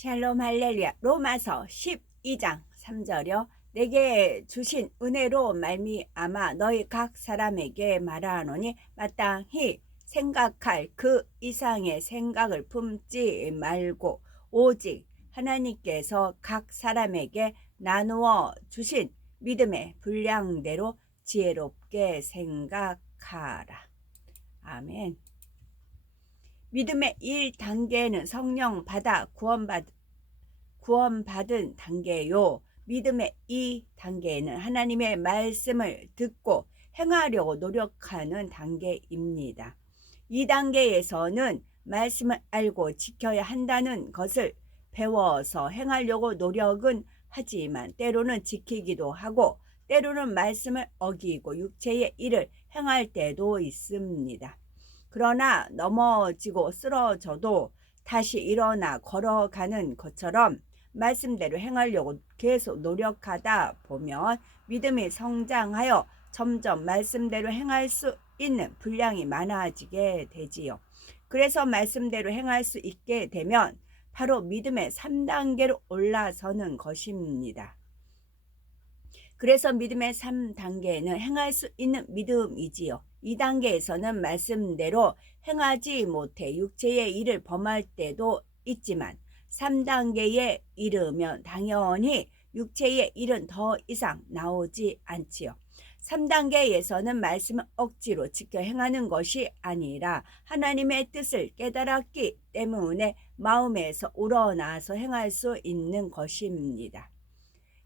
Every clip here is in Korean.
샬롬 할렐루야. 로마서 12장 3절이요. 내게 주신 은혜로 말미암아 너희 각 사람에게 말하노니 마땅히 생각할 그 이상의 생각을 품지 말고 오직 하나님께서 각 사람에게 나누어 주신 믿음의 분량대로 지혜롭게 생각하라. 아멘. 믿음의 1단계는 성령 받아 구원받은 단계요. 믿음의 2단계는 하나님의 말씀을 듣고 행하려고 노력하는 단계입니다. 2단계에서는 말씀을 알고 지켜야 한다는 것을 배워서 행하려고 노력은 하지만 때로는 지키기도 하고 때로는 말씀을 어기고 육체의 일을 행할 때도 있습니다. 그러나 넘어지고 쓰러져도 다시 일어나 걸어가는 것처럼 말씀대로 행하려고 계속 노력하다 보면 믿음이 성장하여 점점 말씀대로 행할 수 있는 분량이 많아지게 되지요. 그래서 말씀대로 행할 수 있게 되면 바로 믿음의 3단계로 올라서는 것입니다. 그래서 믿음의 3단계는 행할 수 있는 믿음이지요. 2단계에서는 말씀대로 행하지 못해 육체의 일을 범할 때도 있지만 3단계에 이르면 당연히 육체의 일은 더 이상 나오지 않지요. 3단계에서는 말씀을 억지로 지켜 행하는 것이 아니라 하나님의 뜻을 깨달았기 때문에 마음에서 우러나서 행할 수 있는 것입니다.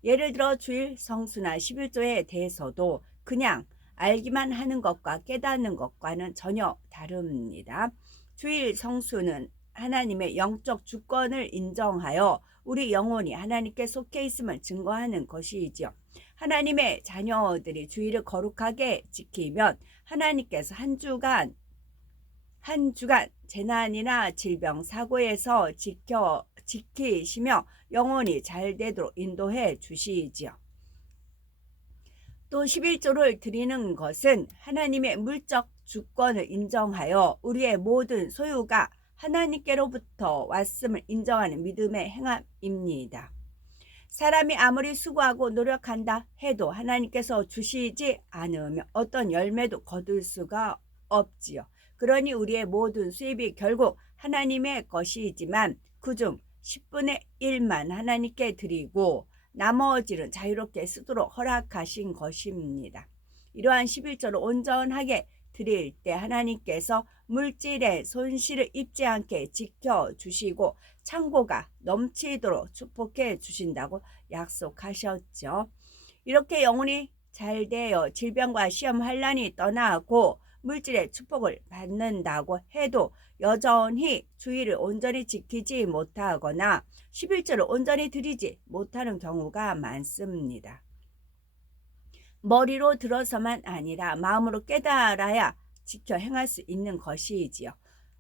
예를 들어 주일 성수나 11조에 대해서도 그냥 알기만 하는 것과 깨닫는 것과는 전혀 다릅니다. 주일 성수는 하나님의 영적 주권을 인정하여 우리 영혼이 하나님께 속해 있음을 증거하는 것이지요. 하나님의 자녀들이 주일을 거룩하게 지키면 하나님께서 한 주간 재난이나 질병, 사고에서 지키시며 영혼이 잘 되도록 인도해 주시지요. 또 11조를 드리는 것은 하나님의 물적 주권을 인정하여 우리의 모든 소유가 하나님께로부터 왔음을 인정하는 믿음의 행함입니다. 사람이 아무리 수고하고 노력한다 해도 하나님께서 주시지 않으면 어떤 열매도 거둘 수가 없지요. 그러니 우리의 모든 수입이 결국 하나님의 것이지만 그중 10분의 1만 하나님께 드리고 나머지는 자유롭게 쓰도록 허락하신 것입니다. 이러한 11조를 온전하게 드릴 때 하나님께서 물질의 손실을 입지 않게 지켜주시고 창고가 넘치도록 축복해 주신다고 약속하셨죠. 이렇게 영혼이 잘 되어 질병과 시험 환난이 떠나고 물질의 축복을 받는다고 해도 여전히 주의를 온전히 지키지 못하거나 11조를 온전히 드리지 못하는 경우가 많습니다. 머리로 들어서만 아니라 마음으로 깨달아야 지켜 행할 수 있는 것이지요.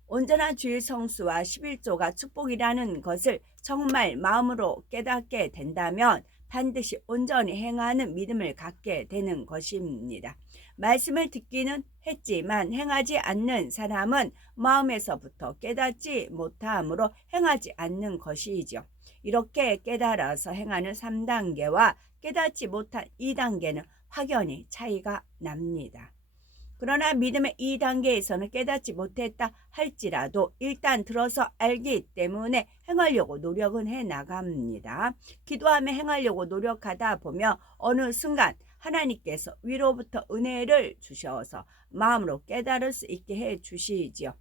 온전한 주일 성수와 11조가 축복이라는 것을 정말 마음으로 깨닫게 된다면 반드시 온전히 행하는 믿음을 갖게 되는 것입니다. 말씀을 듣기는 했지만 행하지 않는 사람은 마음에서부터 깨닫지 못함으로 행하지 않는 것이죠. 이렇게 깨달아서 행하는 3단계와 깨닫지 못한 2단계는 확연히 차이가 납니다. 그러나 믿음의 2단계에서는 깨닫지 못했다 할지라도 일단 들어서 알기 때문에 행하려고 노력은 해나갑니다. 기도하며 행하려고 노력하다 보면 어느 순간 하나님께서 위로부터 은혜를 주셔서 마음으로 깨달을 수 있게 해주시지요.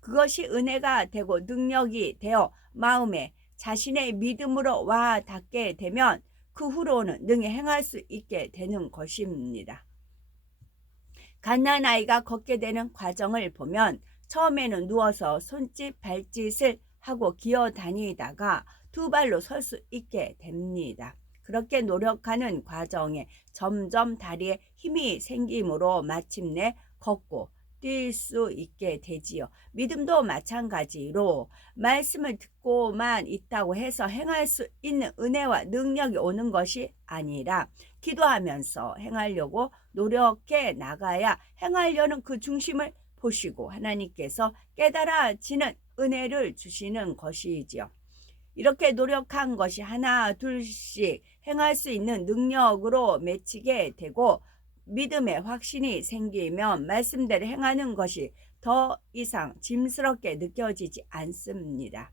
그것이 은혜가 되고 능력이 되어 마음에 자신의 믿음으로 와 닿게 되면 그 후로는 능히 행할 수 있게 되는 것입니다. 갓난아이가 걷게 되는 과정을 보면 처음에는 누워서 손짓 발짓을 하고 기어 다니다가 두 발로 설 수 있게 됩니다. 그렇게 노력하는 과정에 점점 다리에 힘이 생기므로 마침내 걷고 뛸 수 있게 되지요. 믿음도 마찬가지로 말씀을 듣고만 있다고 해서 행할 수 있는 은혜와 능력이 오는 것이 아니라 기도하면서 행하려고 노력해 나가야 행하려는 그 중심을 보시고 하나님께서 깨달아지는 은혜를 주시는 것이지요. 이렇게 노력한 것이 하나 둘씩 행할 수 있는 능력으로 맺히게 되고 믿음의 확신이 생기면 말씀대로 행하는 것이 더 이상 짐스럽게 느껴지지 않습니다.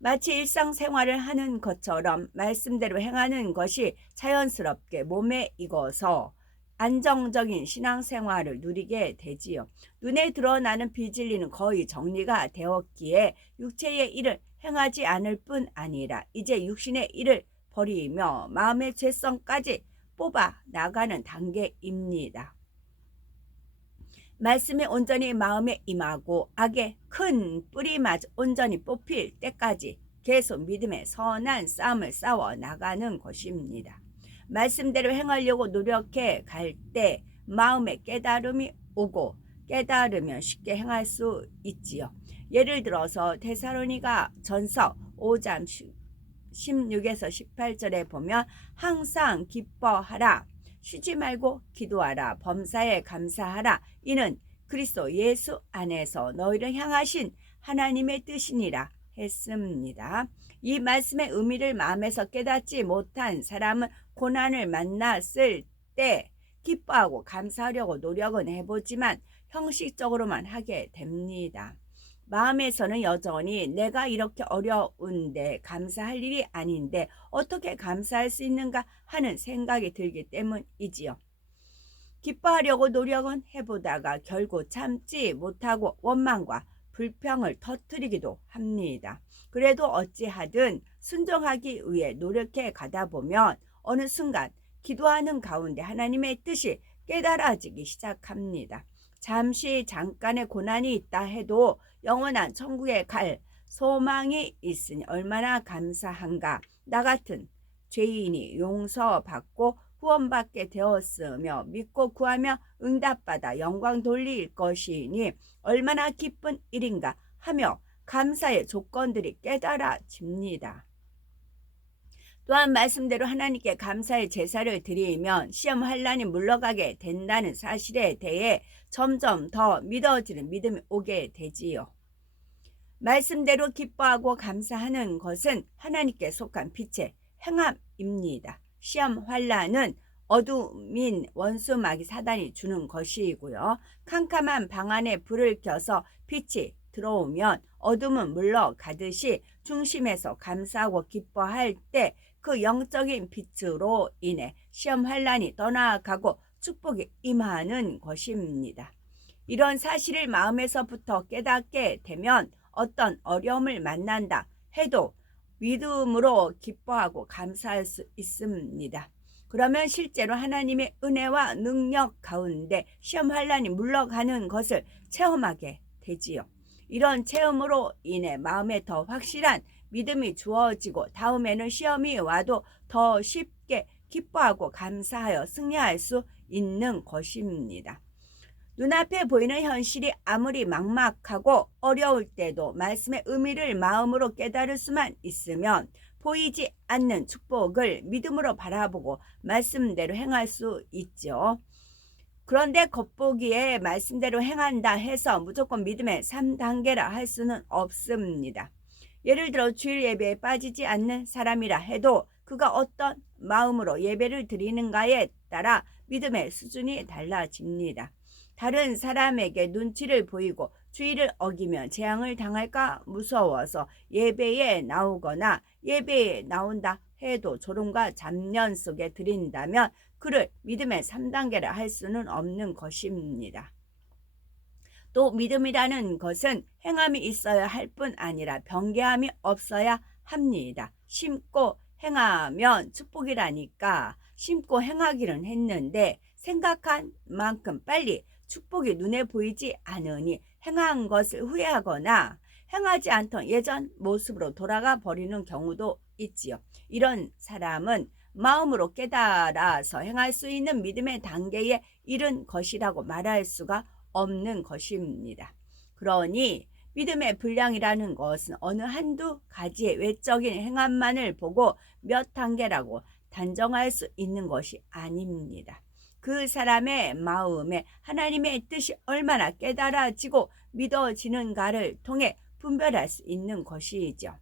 마치 일상생활을 하는 것처럼 말씀대로 행하는 것이 자연스럽게 몸에 익어서 안정적인 신앙생활을 누리게 되지요. 눈에 드러나는 비진리는 거의 정리가 되었기에 육체의 일을 행하지 않을 뿐 아니라 이제 육신의 일을 버리며 마음의 죄성까지 뽑아 나가는 단계입니다. 말씀이 온전히 마음에 임하고 악의 큰 뿌리마저 온전히 뽑힐 때까지 계속 믿음의 선한 싸움을 싸워 나가는 것입니다. 말씀대로 행하려고 노력해 갈 때 마음에 깨달음이 오고 깨달으면 쉽게 행할 수 있지요. 예를 들어서 데살로니가 전서 5장 16에서 18절에 보면 항상 기뻐하라. 쉬지 말고 기도하라. 범사에 감사하라. 이는 그리스도 예수 안에서 너희를 향하신 하나님의 뜻이니라 했습니다. 이 말씀의 의미를 마음에서 깨닫지 못한 사람은 고난을 만났을 때 기뻐하고 감사하려고 노력은 해보지만 형식적으로만 하게 됩니다. 마음에서는 여전히 내가 이렇게 어려운데 감사할 일이 아닌데 어떻게 감사할 수 있는가 하는 생각이 들기 때문이지요. 기뻐하려고 노력은 해보다가 결국 참지 못하고 원망과 불평을 터뜨리기도 합니다. 그래도 어찌하든 순종하기 위해 노력해 가다 보면 어느 순간 기도하는 가운데 하나님의 뜻이 깨달아지기 시작합니다. 잠깐의 고난이 있다 해도 영원한 천국에 갈 소망이 있으니 얼마나 감사한가. 나 같은 죄인이 용서받고 구원받게 되었으며 믿고 구하며 응답받아 영광 돌릴 것이니 얼마나 기쁜 일인가 하며 감사의 조건들이 깨달아집니다. 또한 말씀대로 하나님께 감사의 제사를 드리면 시험 환난이 물러가게 된다는 사실에 대해 점점 더 믿어지는 믿음이 오게 되지요. 말씀대로 기뻐하고 감사하는 것은 하나님께 속한 빛의 행함입니다. 시험 환난은 어둠인 원수마귀 사단이 주는 것이고요. 캄캄한 방 안에 불을 켜서 빛이 들어오면 어둠은 물러가듯이 중심에서 감사하고 기뻐할 때 그 영적인 빛으로 인해 시험 환난이 떠나가고 축복이 임하는 것입니다. 이런 사실을 마음에서부터 깨닫게 되면 어떤 어려움을 만난다 해도 믿음으로 기뻐하고 감사할 수 있습니다. 그러면 실제로 하나님의 은혜와 능력 가운데 시험 환난이 물러가는 것을 체험하게 되지요. 이런 체험으로 인해 마음에 더 확실한 믿음이 주어지고 다음에는 시험이 와도 더 쉽게 기뻐하고 감사하여 승리할 수 있는 것입니다. 눈앞에 보이는 현실이 아무리 막막하고 어려울 때도 말씀의 의미를 마음으로 깨달을 수만 있으면 보이지 않는 축복을 믿음으로 바라보고 말씀대로 행할 수 있죠. 그런데 겉보기에 말씀대로 행한다 해서 무조건 믿음의 3단계라 할 수는 없습니다. 예를 들어 주일 예배에 빠지지 않는 사람이라 해도 그가 어떤 마음으로 예배를 드리는가에 따라 믿음의 수준이 달라집니다. 다른 사람에게 눈치를 보이고 주의를 어기면 재앙을 당할까 무서워서 예배에 나오거나 예배에 나온다 해도 졸음과 잡념 속에 들인다면 그를 믿음의 3단계라 할 수는 없는 것입니다. 또 믿음이라는 것은 행함이 있어야 할 뿐 아니라 변개함이 없어야 합니다. 심고 행하면 축복이라니까 심고 행하기는 했는데 생각한 만큼 빨리 축복이 눈에 보이지 않으니 행한 것을 후회하거나 행하지 않던 예전 모습으로 돌아가 버리는 경우도 있지요. 이런 사람은 마음으로 깨달아서 행할 수 있는 믿음의 단계에 이른 것이라고 말할 수가 없는 것입니다. 그러니 믿음의 분량이라는 것은 어느 한두 가지의 외적인 행함만을 보고 몇 단계라고 단정할 수 있는 것이 아닙니다. 그 사람의 마음에 하나님의 뜻이 얼마나 깨달아지고 믿어지는가를 통해 분별할 수 있는 것이죠.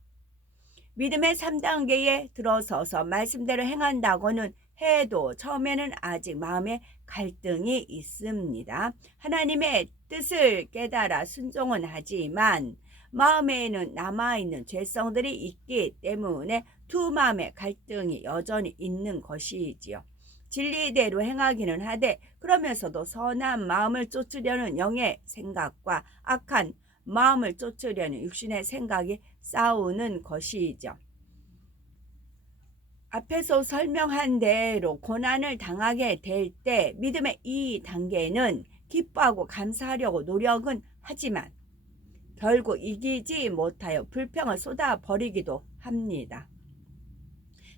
믿음의 3단계에 들어서서 말씀대로 행한다고는 해도 처음에는 아직 마음에 갈등이 있습니다. 하나님의 뜻을 깨달아 순종은 하지만 마음에는 남아있는 죄성들이 있기 때문에 두 마음의 갈등이 여전히 있는 것이지요. 진리대로 행하기는 하되 그러면서도 선한 마음을 쫓으려는 영의 생각과 악한 마음을 쫓으려는 육신의 생각이 싸우는 것이죠. 앞에서 설명한 대로 고난을 당하게 될 때 믿음의 이 단계는 기뻐하고 감사하려고 노력은 하지만 결국 이기지 못하여 불평을 쏟아버리기도 합니다.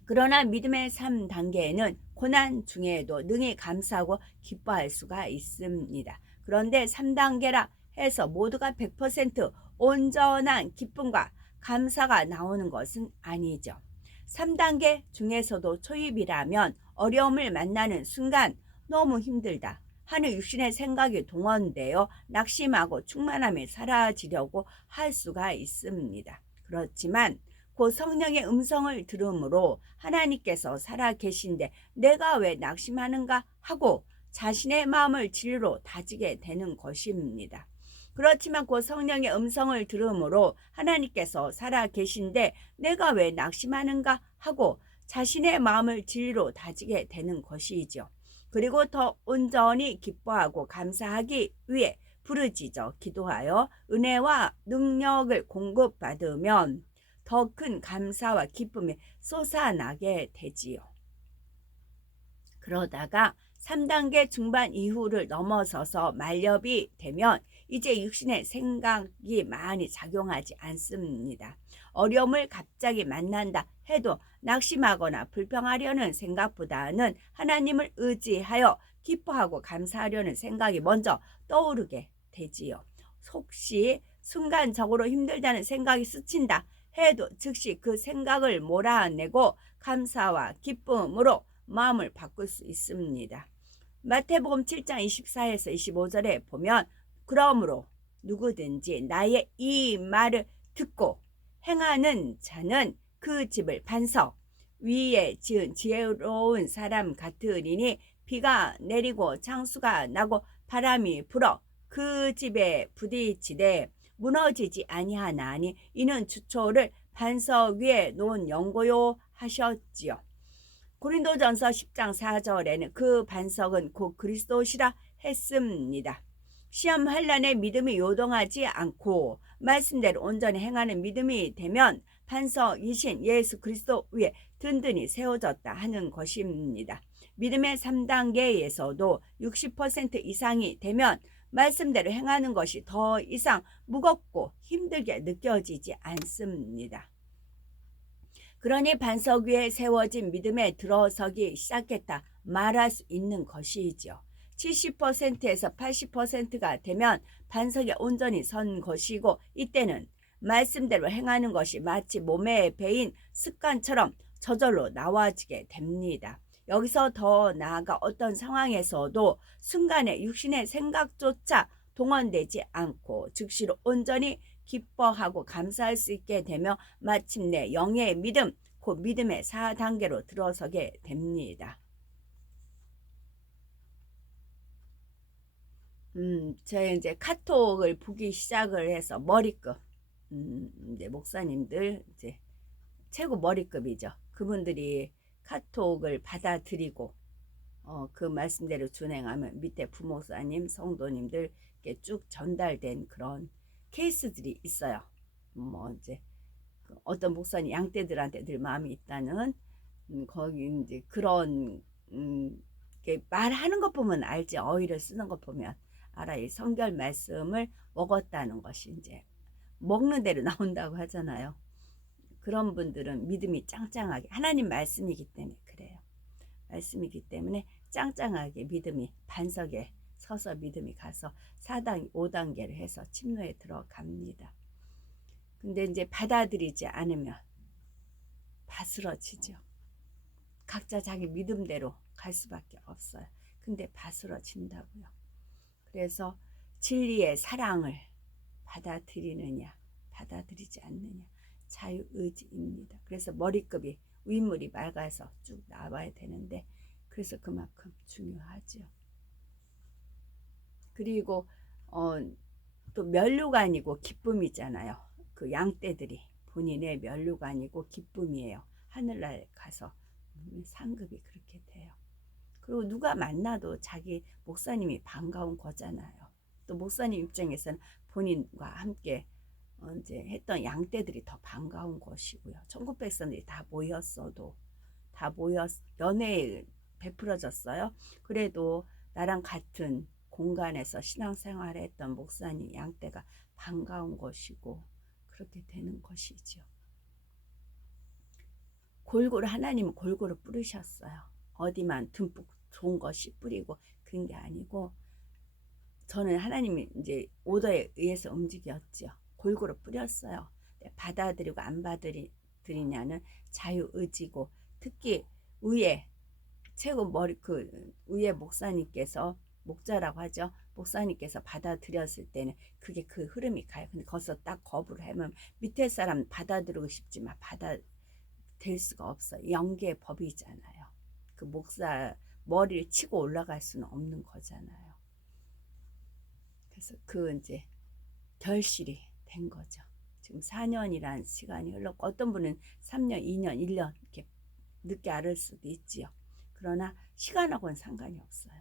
그러나 믿음의 3단계에는 고난 중에도 능히 감사하고 기뻐할 수가 있습니다. 그런데 3단계라 해서 모두가 100% 온전한 기쁨과 감사가 나오는 것은 아니죠. 3단계 중에서도 초입이라면 어려움을 만나는 순간 너무 힘들다 하는 육신의 생각이 동원되어 낙심하고 충만함이 사라지려고 할 수가 있습니다. 그렇지만 그 성령의 음성을 들음으로 하나님께서 살아계신데 내가 왜 낙심하는가 하고 자신의 마음을 진리로 다지게 되는 것입니다. 그렇지만 그 성령의 음성을 들음으로 하나님께서 살아계신데 내가 왜 낙심하는가 하고 자신의 마음을 진리로 다지게 되는 것이죠. 그리고 더 온전히 기뻐하고 감사하기 위해 부르짖어 기도하여 은혜와 능력을 공급받으면 더 큰 감사와 기쁨이 솟아나게 되지요. 그러다가 3단계 중반 이후를 넘어서서 만렵이 되면 이제 육신의 생각이 많이 작용하지 않습니다. 어려움을 갑자기 만난다 해도 낙심하거나 불평하려는 생각보다는 하나님을 의지하여 기뻐하고 감사하려는 생각이 먼저 떠오르게 되지요. 혹시 순간적으로 힘들다는 생각이 스친다 해도 즉시 그 생각을 몰아내고 감사와 기쁨으로 마음을 바꿀 수 있습니다. 마태복음 7장 24에서 25절에 보면 그러므로 누구든지 나의 이 말을 듣고 행하는 자는 그 집을 반석 위에 지은 지혜로운 사람 같으리니 비가 내리고 창수가 나고 바람이 불어 그 집에 부딪히되 무너지지 아니하나니 이는 주초를 반석 위에 놓은 연고요 하셨지요. 고린도전서 10장 4절에는 그 반석은 곧 그리스도시라 했습니다. 시험 환난에 믿음이 요동하지 않고 말씀대로 온전히 행하는 믿음이 되면 반석이신 예수 그리스도 위에 든든히 세워졌다 하는 것입니다. 믿음의 3단계에서도 60% 이상이 되면 말씀대로 행하는 것이 더 이상 무겁고 힘들게 느껴지지 않습니다. 그러니 반석 위에 세워진 믿음에 들어서기 시작했다 말할 수 있는 것이죠. 70%에서 80%가 되면 반석에 온전히 선 것이고 이때는 말씀대로 행하는 것이 마치 몸에 배인 습관처럼 저절로 나와지게 됩니다. 여기서 더 나아가 어떤 상황에서도 순간에 육신의 생각조차 동원되지 않고 즉시로 온전히 기뻐하고 감사할 수 있게 되며 마침내 영의 믿음, 곧 믿음의 4단계로 들어서게 됩니다. 제가 이제 카톡을 보기 시작을 해서 머리급, 이제 목사님들 이제 최고 머리급이죠. 그분들이 카톡을 받아들이고 그 말씀대로 준행하면 밑에 부목사님, 성도님들께 쭉 전달된 그런 케이스들이 있어요. 뭐 이제 어떤 목사님 양떼들한테 늘 마음이 있다는 거기 이제 그런 말하는 것 보면 알지. 어휘를 쓰는 것 보면 알아. 이 성결 말씀을 먹었다는 것이 이제 먹는 대로 나온다고 하잖아요. 그런 분들은 믿음이 짱짱하게 하나님 말씀이기 때문에 그래요. 말씀이기 때문에 짱짱하게 믿음이 반석에 서서 믿음이 가서 4단, 5단계를 해서 침노에 들어갑니다. 근데 이제 받아들이지 않으면 바스러지죠. 각자 자기 믿음대로 갈 수밖에 없어요. 근데 바스러진다고요. 그래서 진리의 사랑을 받아들이느냐, 받아들이지 않느냐. 자유의지입니다. 그래서 머리급이 윗물이 맑아서 쭉 나와야 되는데 그래서 그만큼 중요하죠. 그리고 또 면류관이고 기쁨이잖아요. 그 양떼들이 본인의 면류관이고 기쁨이에요. 하늘날 가서 상급이 그렇게 돼요. 그리고 누가 만나도 자기 목사님이 반가운 거잖아요. 또 목사님 입장에서는 본인과 함께 이제 했던 양떼들이 더 반가운 것이고요. 천국 백성들이 다 모였어도 다 연애에 베풀어졌어요. 그래도 나랑 같은 공간에서 신앙생활을 했던 목사님 양떼가 반가운 것이고 그렇게 되는 것이죠. 골고루 하나님은 골고루 뿌리셨어요. 어디만 듬뿍 좋은 것이 뿌리고 그런 게 아니고 저는 하나님이 이제 오더에 의해서 움직였죠. 골고루 뿌렸어요. 받아들이고 안 받아들이냐는 자유의지고 특히 위에 최고 위에 목사님께서 목자라고 하죠. 목사님께서 받아들였을 때는 그게 그 흐름이 가요. 근데 거기서 딱 거부를 하면 밑에 사람 받아들이고 싶지만 받아들일 수가 없어요. 영계의 법이잖아요. 그 목사 머리를 치고 올라갈 수는 없는 거잖아요. 그래서 그 이제 결실이 된 거죠. 지금 4년이란 시간이 흘렀고 어떤 분은 3년, 2년, 1년 이렇게 늦게 알을 수도 있지요. 그러나 시간하고는 상관이 없어요.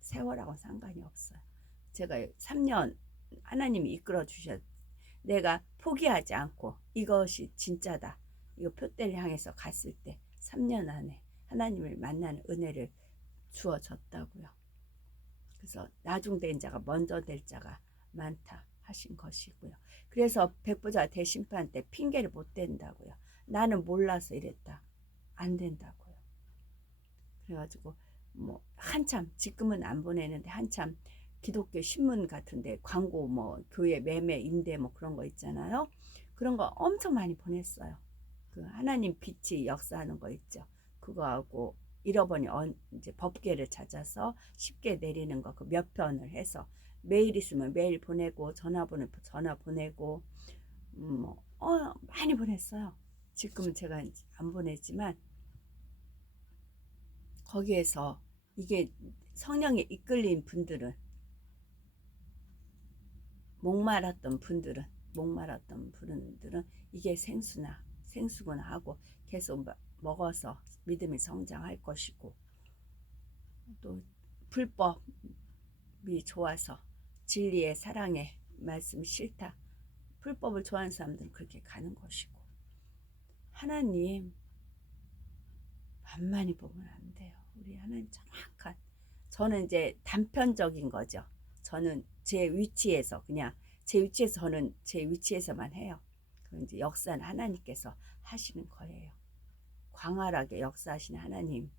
세월하고는 상관이 없어요. 제가 3년 하나님이 이끌어 주셨 내가 포기하지 않고 이것이 진짜다. 이거 표대를 향해서 갔을 때 3년 안에 하나님을 만나는 은혜를 주어졌다고요. 그래서 나중된 자가 먼저 될 자가 많다 하신 것이고요. 그래서 백부자 대심판 때 핑계를 못 댄다고요. 나는 몰라서 이랬다. 안 된다고요. 그래가지고 뭐 한참 지금은 안 보내는데 한참 기독교 신문 같은데 광고 뭐 교회 매매 임대 뭐 그런 거 있잖아요. 그런 거 엄청 많이 보냈어요. 그 하나님 빛이 역사하는 거 있죠. 그거하고 잃어버린 이제 법궤를 찾아서 쉽게 내리는 거 그 몇 편을 해서 메일 있으면 메일 보내고 전화번호 전화 보내고 많이 보냈어요. 지금은 제가 안 보냈지만 거기에서 이게 성령에 이끌린 분들은 목말랐던 분들은 이게 생수구나 하고 계속 먹어서 믿음이 성장할 것이고 또 불법이 좋아서 진리의 사랑의 말씀이 싫다. 불법을 좋아하는 사람들은 그렇게 가는 것이고 하나님 만만히 보면 안 돼요. 우리 하나님 정확한 저는 이제 단편적인 거죠. 저는 제 위치에서 저는 제 위치에서만 해요. 그럼 이제 역사는 하나님께서 하시는 거예요. 광활하게 역사하시는 하나님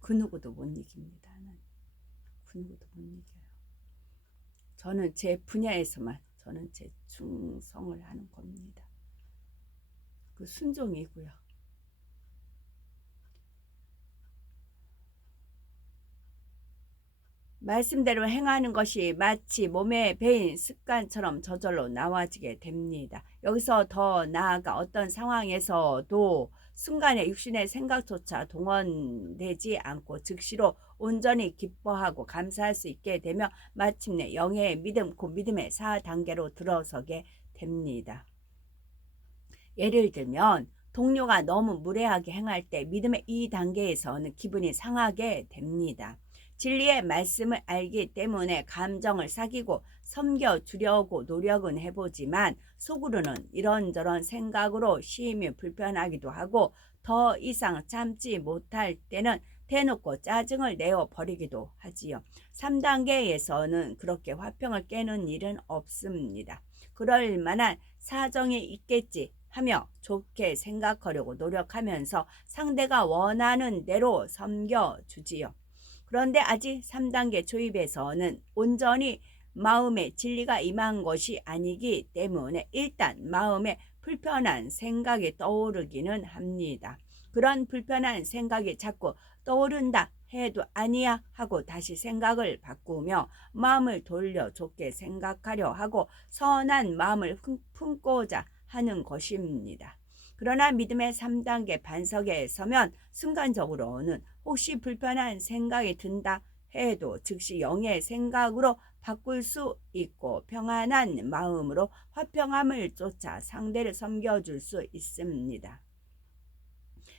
그 누구도 못 이깁니다. 하나님 그 누구도 못 이겨요. 저는 제 분야에서만 저는 제 충성을 하는 겁니다. 그 순종이고요. 말씀대로 행하는 것이 마치 몸에 배인 습관처럼 저절로 나와지게 됩니다. 여기서 더 나아가 어떤 상황에서도 순간의 육신의 생각조차 동원되지 않고 즉시로 온전히 기뻐하고 감사할 수 있게 되며 마침내 영의 믿음, 곧 믿음의 4단계로 들어서게 됩니다. 예를 들면 동료가 너무 무례하게 행할 때 믿음의 2단계에서는 기분이 상하게 됩니다. 진리의 말씀을 알기 때문에 감정을 사귀고 섬겨주려고 노력은 해보지만 속으로는 이런저런 생각으로 심히 불편하기도 하고 더 이상 참지 못할 때는 대놓고 짜증을 내어버리기도 하지요. 3단계에서는 그렇게 화평을 깨는 일은 없습니다. 그럴 만한 사정이 있겠지 하며 좋게 생각하려고 노력하면서 상대가 원하는 대로 섬겨주지요. 그런데 아직 3단계 초입에서는 온전히 마음에 진리가 임한 것이 아니기 때문에 일단 마음에 불편한 생각이 떠오르기는 합니다. 그런 불편한 생각이 자꾸 떠오른다 해도 아니야 하고 다시 생각을 바꾸며 마음을 돌려 좋게 생각하려 하고 선한 마음을 품고자 하는 것입니다. 그러나 믿음의 3단계 반석에 서면 순간적으로는 혹시 불편한 생각이 든다 해도 즉시 영의 생각으로 바꿀 수 있고 평안한 마음으로 화평함을 쫓아 상대를 섬겨줄 수 있습니다.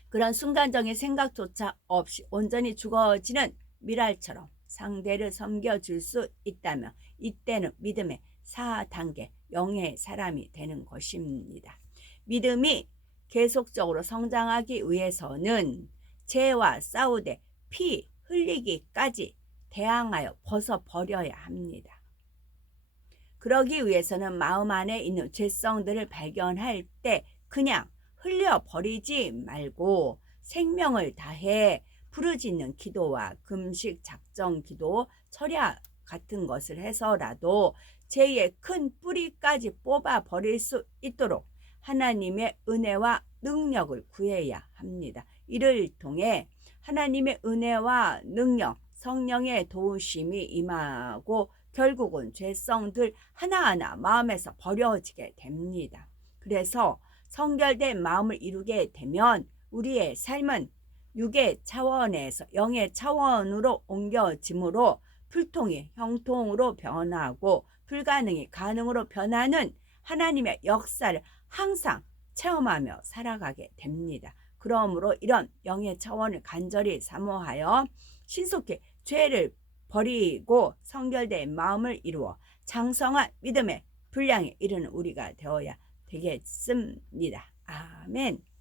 그런 순간적인 생각조차 없이 온전히 죽어지는 미랄처럼 상대를 섬겨줄 수 있다면 이때는 믿음의 4단계 영의 사람이 되는 것입니다. 믿음이 계속적으로 성장하기 위해서는 죄와 싸우되 피 흘리기까지 대항하여 벗어버려야 합니다. 그러기 위해서는 마음 안에 있는 죄성들을 발견할 때 그냥 흘려버리지 말고 생명을 다해 부르짖는 기도와 금식 작정 기도 철야 같은 것을 해서라도 죄의 큰 뿌리까지 뽑아버릴 수 있도록 하나님의 은혜와 능력을 구해야 합니다. 이를 통해 하나님의 은혜와 능력, 성령의 도우심이 임하고 결국은 죄성들 하나하나 마음에서 버려지게 됩니다. 그래서 성결된 마음을 이루게 되면 우리의 삶은 육의 차원에서 영의 차원으로 옮겨짐으로 불통이 형통으로 변하고 불가능이 가능으로 변하는 하나님의 역사를 항상 체험하며 살아가게 됩니다. 그러므로 이런 영의 차원을 간절히 사모하여 신속히 죄를 버리고 성결된 마음을 이루어 장성한 믿음의 분량에 이르는 우리가 되어야 되겠습니다. 아멘.